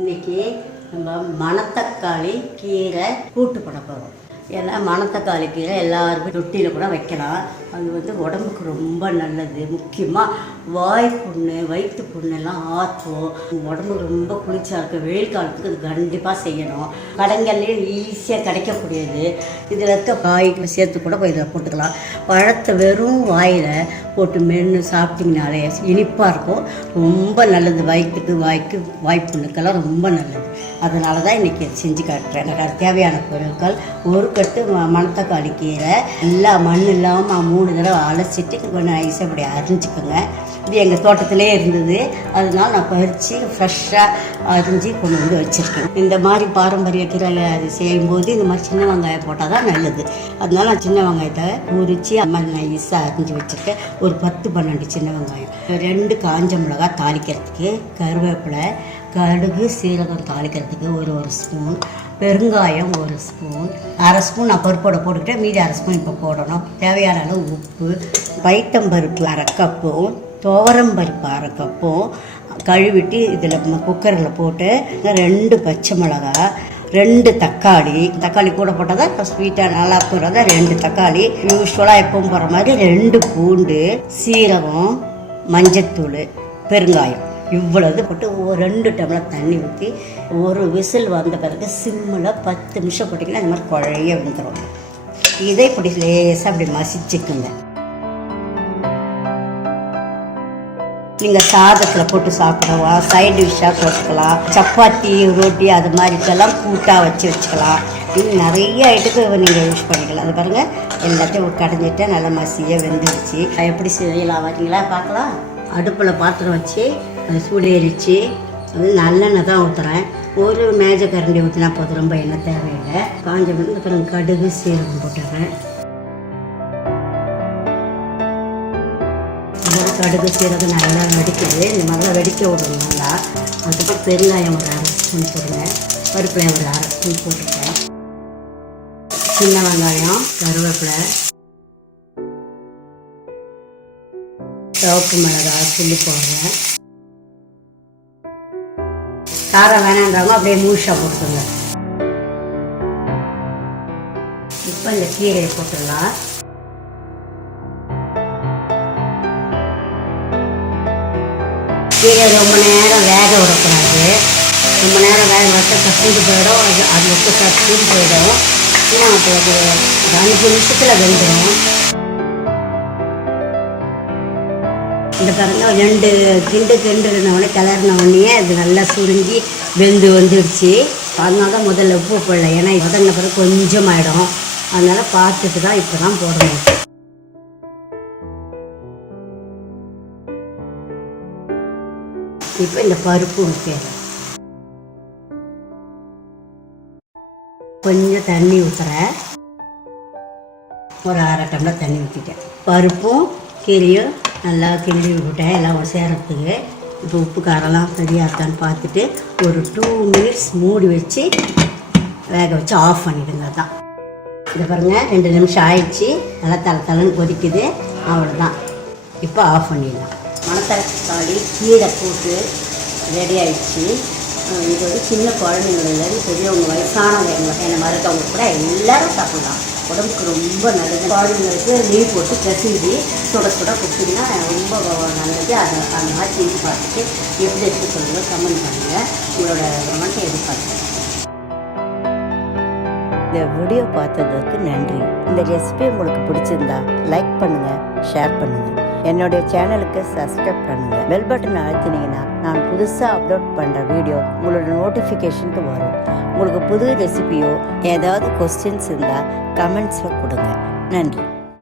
இன்னைக்கு நம்ம மணத்தக்காளி கீரை கூட்டு பண்ண போகிறோம். ஏன்னா மணத்தக்காளி கீரை எல்லாருமே ரொட்டியில் கூட வைக்கலாம். அது உடம்புக்கு ரொம்ப நல்லது. முக்கியமாக வாய் புண்ணு, வயிற்று புண்ணெல்லாம் ஆற்றும். உடம்புக்கு ரொம்ப குளிர்ச்சியாக இருக்குது. வெயில் காலத்துக்கு அது கண்டிப்பாக செய்யணும். கடைங்கள்லேயும் ஈஸியாக கிடைக்கக்கூடியது. இதில் இருக்க காய் சேர்த்து கூட இதில் போட்டுக்கலாம். பழத்தை வெறும் வாயில் போட்டு மென்று சாப்பிட்டிங்கனாலே இனிப்பாக இருக்கும். ரொம்ப நல்லது. வயிற்றுக்கு வாய்ப்புண்ணுக்கெல்லாம் ரொம்ப நல்லது. அதனால தான் இன்றைக்கி செஞ்சு காட்டுறேன். எனக்கு தேவையான பொருட்கள்: ஒரு கட்டு மணத்தக்காளி கீரை, எல்லா மண் இல்லாமல் 3 தடவை அலசிட்டு கொஞ்சம் நைஸாக இப்படி அரிஞ்சிக்கோங்க. இது எங்கள் தோட்டத்திலே இருந்தது. அதனால நான் பறித்து ஃப்ரெஷ்ஷாக அரிஞ்சு கொண்டு வந்து வச்சுருக்கேன். இந்த மாதிரி பாரம்பரிய கீரை அது செய்யும்போது இந்த மாதிரி சின்ன வெங்காயம் போட்டால் தான் நல்லது. அதனால நான் சின்ன வெங்காயத்தை உரித்து அம்மா நைஸாக அரிஞ்சு வச்சுருக்கேன். ஒரு 10-12 சின்ன வெங்காயம், 2 காஞ்ச மிளகாய் தாளிக்கிறதுக்கு, கருவேப்பிலை, கடுகு, சீரகம் தாளிக்கிறதுக்கு ஒரு ஸ்பூன், பெருங்காயம் 1 ஸ்பூன், 1/2 ஸ்பூன் நான் பருப்போட போட்டுக்கிட்டேன். மீதி 1/2 ஸ்பூன் இப்போ போடணும். தேவையான அளவு உப்பு, பைத்தம்பருப்பு 1/2 கப்பும், துவரம்பருப்பு 1/2 கப்பும் கழுவிட்டு இதில் குக்கரில் போட்டு 2 பச்சை மிளகாய், 2 தக்காளி கூட போட்டால் தான் ஸ்வீட்டாக நல்லா போடுறதா. 2 தக்காளி, யூஸ்வலாக எப்பவும் போடுற மாதிரி 2 பூண்டு, சீரகம், மஞ்சத்தூள், பெருங்காயம், இவ்வளவு போட்டு 2 டம்ளர் தண்ணி ஊற்றி ஒரு விசில் வந்த பிறகு சிம்மில் 10 நிமிஷம் போட்டிங்கன்னா இந்த மாதிரி குழைய வந்துடும். இதை இப்படி லேசாக அப்படி மசிச்சுக்குங்க. நீங்கள் சாதத்தில் போட்டு சாப்பிடலாம், சைட் டிஷ்ஷாக போட்டுக்கலாம், சப்பாத்தி, ரொட்டி அது மாதிரிக்கெல்லாம் கூட்டாக வச்சுக்கலாம். இன்னும் நிறைய ஐட்டுக்கு நீங்கள் யூஸ் பண்ணிக்கலாம். அது பாருங்கள், எல்லாத்தையும் கடைஞ்சிட்டு நல்லா மசியாக வெந்துடுச்சு. எப்படி செய்யலாம் வரீங்களா பார்க்கலாம். அடுப்பில் பாத்திரம் வச்சு அது சூடேறிச்சு. அது நல்லெண்ணெய் தான் ஊற்றுறேன். ஒரு மேஜை கரண்டி ஊற்றினா போதும், ரொம்ப எண்ணெய் தேவையில்லை. காஞ்ச பிறகு அப்புறம் கடுகு, சீரகம் போட்டுறேன். கடுகு, சீரகம் நல்லா வெடிக்குது. இந்த மாதிரிலாம் வெடிக்க விடணும் நல்லா. அதுக்கப்புறம் பெருங்காயம் ஒரு 1/2 ஸ்பூன் போடுவேன். பருப்பில் ஒரு 1/2 ஸ்பூன் போட்டுருக்கேன். சின்ன வெங்காயம், கருவேப்பிலை, சிவப்பு மிளகாய் கிள்ளி போடுறேன். காரம் வேணான்றவங்க அப்படியே முழுசாக போட்டுக்கோங்க. இப்போ இந்த கீரையை போட்டுடலாம். கீரை ரொம்ப நேரம் வேக விடக்கூடாது. ரொம்ப நேரம் வேக வச்சா கசிஞ்சு போயிடும். அது மட்டும் கசிஞ்சு போயிடும். இன்னும் ஒரு 5 நிமிஷத்தில் வெந்துடும். இந்த பாருங்க, 2 கிண்டுனவுடனே கிளறினவுடனே அது நல்லா சுருங்கி வெந்து வந்துடுச்சு. அதனால தான் முதல்ல உப்பு போடல. ஏன்னா முதல்ல பிறகு கொஞ்சம் ஆகிடும். அதனால் பார்த்துட்டு தான் இப்போ தான் போடணும். இப்போ இந்த பருப்பு ஊற்றிடுறேன். கொஞ்சம் தண்ணி ஊற்றுறேன். ஒரு 1/2 டம்ளர் தண்ணி ஊற்றிட்டேன். பருப்பும் கீரையும் நல்லா கிண்டி விட்டேன் எல்லாம் சேர்றதுக்கு. இப்போ உப்பு காரெல்லாம் சரியாக இருக்கான்னு பார்த்துட்டு ஒரு 2 மினிட்ஸ் மூடி வச்சு வேக வச்சு ஆஃப் பண்ணிடுங்க. தான் இதை பாருங்கள், 2 நிமிஷம் ஆயிடுச்சு. நல்லா தலைன்னு கொதிக்குது. அவ்வளோதான், இப்போ ஆஃப் பண்ணிடலாம். மணத்தக்காளி கீரை கூட்டு ரெடி ஆகிடுச்சு. இது சின்ன குழந்தைங்கள்லேருந்து பெரியவங்க, வயசானவங்க, என்னை மறக்கவங்க கூட எல்லோரும் சாப்பிடலாம். உடம்புக்கு ரொம்ப நல்லது. குழந்தைங்களுக்கு நெய் போட்டு பிசைஞ்சு சுட கொடுத்தீங்கன்னா ரொம்ப நல்லது. அதை அந்த மாதிரி செஞ்சு பார்த்துட்டு எப்படி எடுத்து சொல்லுங்கள், கமெண்ட் பண்ணுங்கள். உங்களோட கமெண்ட்டை எதிர்பார்க்குறேன். இந்த வீடியோ பார்த்ததுக்கு நன்றி. இந்த ரெசிபி உங்களுக்கு பிடிச்சிருந்தா லைக் பண்ணுங்கள், ஷேர் பண்ணுங்கள். என்னுடைய சேனலுக்கு சப்ஸ்கிரைப் பண்ணுங்கள். பெல் பட்டன் அழுத்தினீங்கன்னா நான் புதுசாக அப்லோட் பண்ணுற வீடியோ உங்களோட நோட்டிஃபிகேஷனுக்கு வரும். உங்களுக்கு புது ரெசிபியோ ஏதாவது கொஸ்டின்ஸ் இருந்தால் கமெண்ட்ஸில் கொடுங்க. நன்றி.